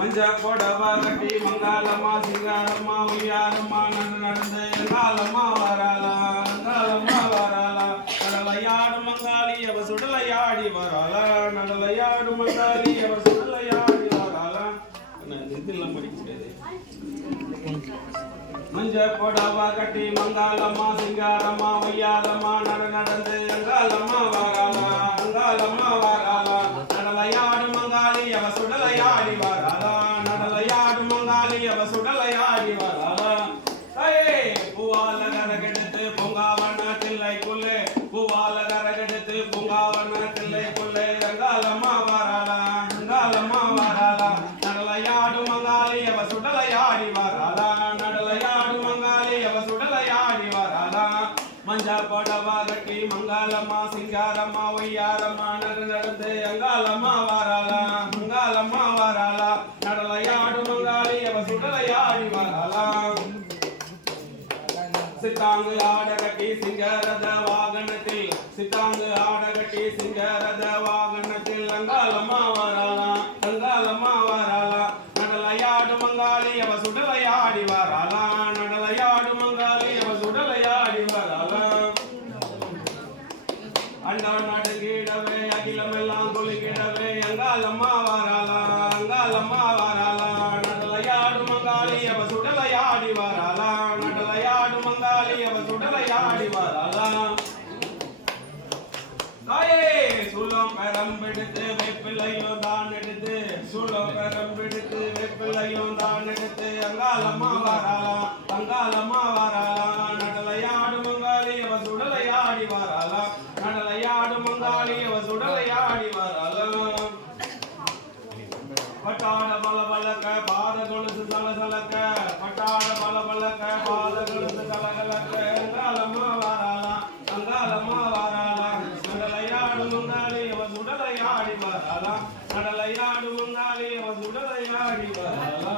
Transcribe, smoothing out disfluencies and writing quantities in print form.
மஞ்ச போடவா கட்டி மங்காளம்மா சிங்காரம்மா உய்யாரம்மா நடந்து எங்காலம்மா வராளா எங்காலம்மா வராளா கடலையாடு மங்காளி அவ சுடலையாடி வராளா நடலையாடு மங்காளி அவ சுடலையாடி வராளா இதெல்லாம் படிக்கிறது மஞ்ச போடவா கட்டி மங்காளம்மா சிங்காரம்மா உய்யாரம்மா நடந்து எங்காலம்மா வராளா எங்காலம்மா வராளா நடலையாடு மங்காளி அவ சுடலையாடி வராளா நடலையாடு மங்காளி அவ சுடலையாடி வராளா பூவால கரகெடுத்து பொங்காவண்ண தில்லைக்குள்ளே பூவால கரகெடுத்து பொங்காவண்ண தில்லைக்குள்ளே எங்காலம்மா வராளா எங்காலம்மா வராளா நடலையாடு மங்காளி அவ சுடலையாடி வராளா நடலையாடு மங்காளி அவ சுடலையாடி வராளா மஞ்சா போடவா கட்டி மங்காளம்மா சிங்காரம்மா ஒய்யாரம்மா நடந்து எங்காலம்மா வராளா எங்காலம்மா வராளா நடலையாடு மங்காளி அவ சுடலையாடி வராளா சித்தாங்கு ஆட கட்டி சிங்கரத வாகனத்தில் சித்தாங்கு ஆட கட்டி சிங்கரத வாகனத்தில் அங்காலம்மா வராளா அங்காலம்மா வராளா நடலையாடு மங்காளி அவ சுடலையாடி வராளா நடலையாடு மங்காளி அவ சுடலையாடி வராளா அண்டா நடுங்கிடவே அகிலமெல்லாம் குலுக்கிடவே அங்காலம்மா வராளா அங்காலம்மா வராளா நடலையாடு மங்காளி அவ சுடலையாடி வராளா நடலையாடு மங்காளி அவ சுடலையாடி வராளா தாயே சூலம் பெரம்பெடுத்து வேப்பிள்ளையும் தான் எடுத்து சூலம் பெரம்பெடுத்து வேப்பிள்ளையும் தான் எடுத்து அங்காலம்மா வராளா அங்காலம்மா வராளா நடலையாடு மங்காளி அவ சுடலையாடி வராளா நடலையாடு மங்காளி அவ சுடலையாடி வராளா பட்டாட பலபலக்க பாத கொலுசு சலசலக்க பட்டாட பலபலக்க பாத கொலுசு கலகலக்க அங்காலம்மா வராளா அங்காலம்மா வராளா நடலையாடு மங்காளி அவ சுடலையாடி வராளா நடலையாடு மங்காளி அவ சுடலையாடி வராளா